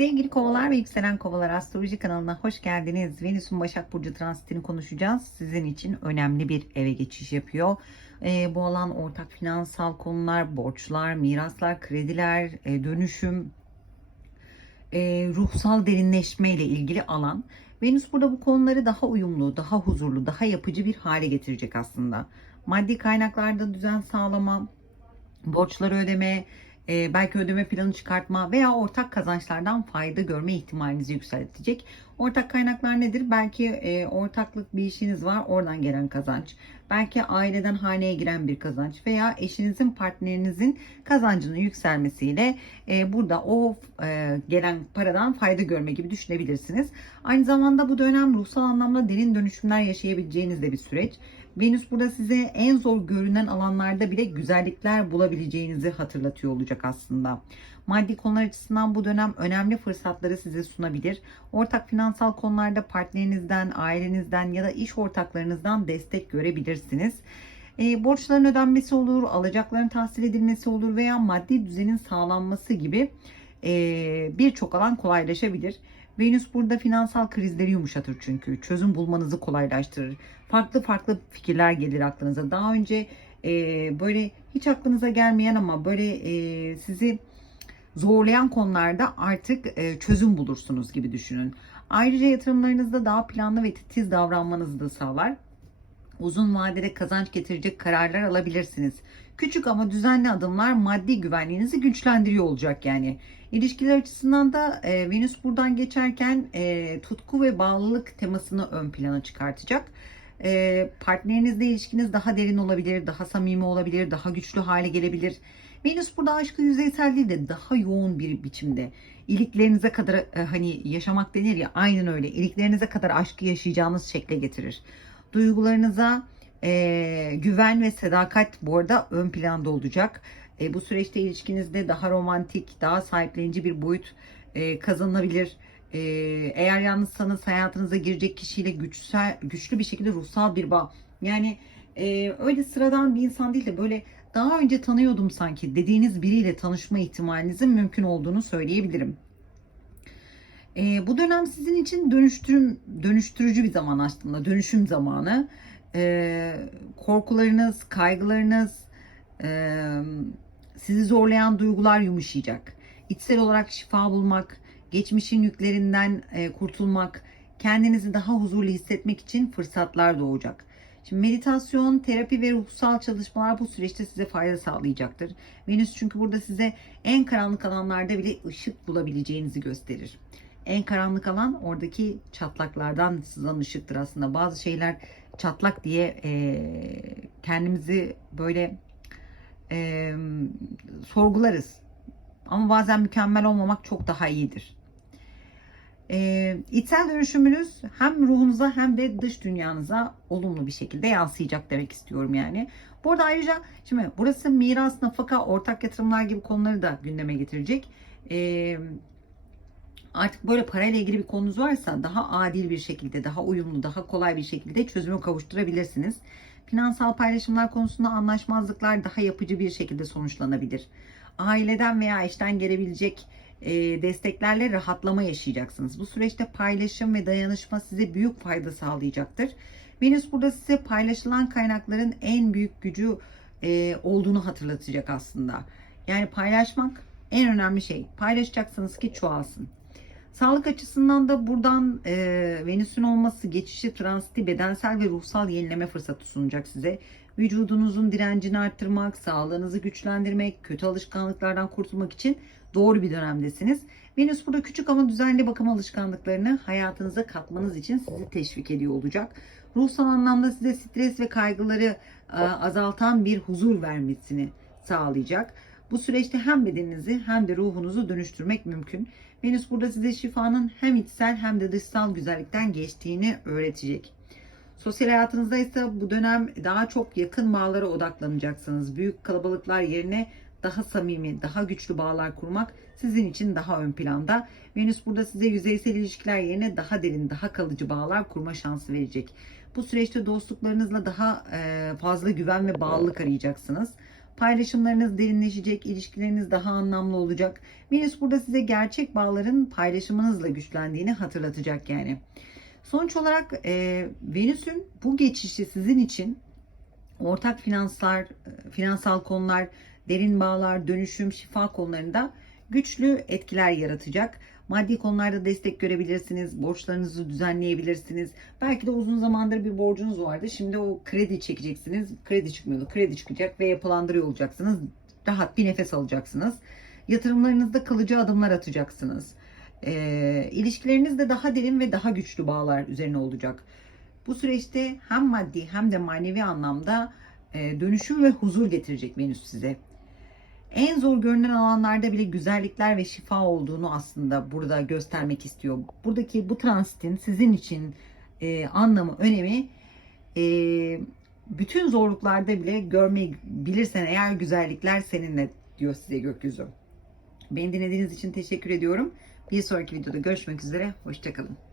Sevgili kovalar ve yükselen kovalar astroloji kanalına hoş geldiniz. Venüs'ün Başak Burcu transitini konuşacağız. Sizin için önemli bir eve geçiş yapıyor. Ee, bu alan ortak finansal konular, borçlar, miraslar, krediler, e, dönüşüm, e, ruhsal derinleşme ile ilgili alan. Venüs burada bu konuları daha uyumlu, daha huzurlu, daha yapıcı bir hale getirecek aslında. Maddi kaynaklarda düzen sağlama, borçları ödeme, e, belki ödeme planı çıkartma veya ortak kazançlardan fayda görme ihtimalinizi yükseltecek. Ortak kaynaklar nedir? Belki e, ortaklık bir işiniz var, oradan gelen kazanç. Belki aileden haneye giren bir kazanç veya eşinizin, partnerinizin kazancının yükselmesiyle e, burada o e, gelen paradan fayda görme gibi düşünebilirsiniz. Aynı zamanda bu dönem ruhsal anlamda derin dönüşümler yaşayabileceğiniz de bir süreç. Venüs burada size en zor görünen alanlarda bile güzellikler bulabileceğinizi hatırlatıyor olacak aslında. Maddi konular açısından bu dönem önemli fırsatları size sunabilir. Ortak finansal konularda partnerinizden, ailenizden ya da iş ortaklarınızdan destek görebilirsiniz. E, borçların ödenmesi olur, alacakların tahsil edilmesi olur veya maddi düzenin sağlanması gibi e, birçok alan kolaylaşabilir. Venüs burada finansal krizleri yumuşatır çünkü. Çözüm bulmanızı kolaylaştırır. Farklı farklı fikirler gelir aklınıza. Daha önce e, böyle hiç aklınıza gelmeyen ama böyle e, sizi zorlayan konularda artık e, çözüm bulursunuz gibi düşünün. Ayrıca yatırımlarınızda daha planlı ve titiz davranmanızı da sağlar. Uzun vadede kazanç getirecek kararlar alabilirsiniz. Küçük ama düzenli adımlar maddi güvenliğinizi güçlendiriyor olacak yani. İlişkiler açısından da e, Venüs buradan geçerken e, tutku ve bağlılık temasını ön plana çıkartacak. E, partnerinizle ilişkiniz daha derin olabilir, daha samimi olabilir, daha güçlü hale gelebilir. Venüs burada aşkı yüzeysel değil de daha yoğun bir biçimde iliklerinize kadar e, hani yaşamak denir ya aynen öyle iliklerinize kadar aşkı yaşayacağınız şekle getirir. Duygularınıza e, güven ve sadakat bu arada ön planda olacak. E, bu süreçte ilişkinizde daha romantik, daha sahiplenici bir boyut e, kazanılabilir. E, eğer yalnızsanız hayatınıza girecek kişiyle güçsel, güçlü bir şekilde ruhsal bir bağ. Yani e, öyle sıradan bir insan değil de böyle daha önce tanıyordum sanki dediğiniz biriyle tanışma ihtimalinizin mümkün olduğunu söyleyebilirim. E, bu dönem sizin için dönüştürüm, dönüştürücü bir zaman aslında, dönüşüm zamanı. E, korkularınız, kaygılarınız, e, sizi zorlayan duygular yumuşayacak. İçsel olarak şifa bulmak, geçmişin yüklerinden e, kurtulmak, kendinizi daha huzurlu hissetmek için fırsatlar doğacak. Şimdi meditasyon, terapi ve ruhsal çalışmalar bu süreçte size fayda sağlayacaktır. Venüs çünkü burada size en karanlık alanlarda bile ışık bulabileceğinizi gösterir. En karanlık alan oradaki çatlaklardan sızan ışıktır aslında. Bazı şeyler çatlak diye e, kendimizi böyle e, sorgularız. Ama bazen mükemmel olmamak çok daha iyidir. E, içsel dönüşümünüz hem ruhunuza hem de dış dünyanıza olumlu bir şekilde yansıyacak demek istiyorum yani. Bu arada ayrıca şimdi burası miras, nafaka, ortak yatırımlar gibi konuları da gündeme getirecek. E, artık böyle parayla ilgili bir konunuz varsa daha adil bir şekilde, daha uyumlu, daha kolay bir şekilde çözüme kavuşturabilirsiniz. Finansal paylaşımlar konusunda anlaşmazlıklar daha yapıcı bir şekilde sonuçlanabilir. Aileden veya eşten gelebilecek e, desteklerle rahatlama yaşayacaksınız. Bu süreçte paylaşım ve dayanışma size büyük fayda sağlayacaktır. Venüs burada size paylaşılan kaynakların en büyük gücü e, olduğunu hatırlatacak aslında. Yani paylaşmak en önemli şey. Paylaşacaksınız ki çoğalsın. Sağlık açısından da buradan e, Venüs'ün olması geçişi, transiti, bedensel ve ruhsal yenileme fırsatı sunacak size. Vücudunuzun direncini arttırmak, sağlığınızı güçlendirmek, kötü alışkanlıklardan kurtulmak için doğru bir dönemdesiniz. Venüs burada küçük ama düzenli bakım alışkanlıklarını hayatınıza katmanız için sizi teşvik ediyor olacak. Ruhsal anlamda size stres ve kaygıları e, azaltan bir huzur vermesini sağlayacak. Bu süreçte hem bedeninizi hem de ruhunuzu dönüştürmek mümkün. Venüs burada size şifanın hem içsel hem de dışsal güzellikten geçtiğini öğretecek. Sosyal hayatınızda ise bu dönem daha çok yakın bağlara odaklanacaksınız. Büyük kalabalıklar yerine daha samimi, daha güçlü bağlar kurmak sizin için daha ön planda. Venüs burada size yüzeysel ilişkiler yerine daha derin, daha kalıcı bağlar kurma şansı verecek. Bu süreçte dostluklarınızla daha fazla güven ve bağlılık arayacaksınız. Paylaşımlarınız derinleşecek, ilişkileriniz daha anlamlı olacak. Venüs burada size gerçek bağların paylaşımınızla güçlendiğini hatırlatacak yani. Sonuç olarak e, Venüs'ün bu geçişi sizin için ortak finanslar, e, finansal konular, derin bağlar, dönüşüm, şifa konularında güçlü etkiler yaratacak. Maddi konularda destek görebilirsiniz, borçlarınızı düzenleyebilirsiniz. Belki de uzun zamandır bir borcunuz vardı. Şimdi o kredi çekeceksiniz. Kredi çıkmıyordu. Kredi çıkacak ve yapılandırıyor olacaksınız. Rahat bir nefes alacaksınız. Yatırımlarınızda kalıcı adımlar atacaksınız. E, ilişkileriniz de daha derin ve daha güçlü bağlar üzerine olacak. Bu süreçte hem maddi hem de manevi anlamda e, dönüşüm ve huzur getirecek Venüs size. En zor görünen alanlarda bile güzellikler ve şifa olduğunu aslında burada göstermek istiyor. Buradaki bu transitin sizin için e, anlamı, önemi e, bütün zorluklarda bile görmeyi bilirsen eğer güzellikler seninle diyor size gökyüzü. Beni dinlediğiniz için teşekkür ediyorum. Bir sonraki videoda görüşmek üzere. Hoşçakalın.